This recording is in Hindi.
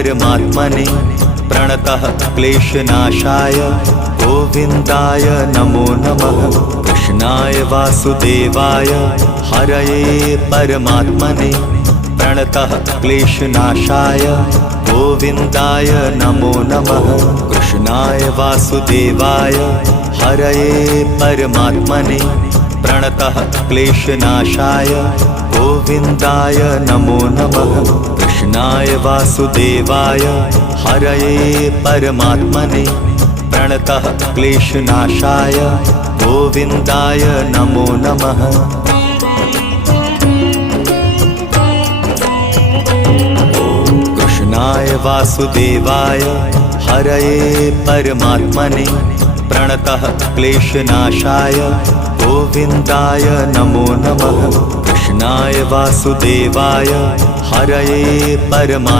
परमात्मने प्रणतः क्लेशनाशाय गोविन्दाय नमो नमः। कृष्णाय वासुदेवाय हरये परमात्मने प्रणतः क्लेशनाशाय गोविन्दाय नमो नमः। कृष्णाय वासुदेवाय हरये परमात्मने प्रणतः क्लेशनाशाय गोविन्दाय नमो नमः। कृष्णाय वासुदेवाय हरये परमात्मने प्रणतः क्लेशनाशाय गोविन्दाय नमो नमः। कृष्णाय वासुदेवाय हरये परमात्मने प्रणतः क्लेशनाशाय गोविन्दाय नमो नमः। कृष्णाय वासुदेवाय हरये परमात्मने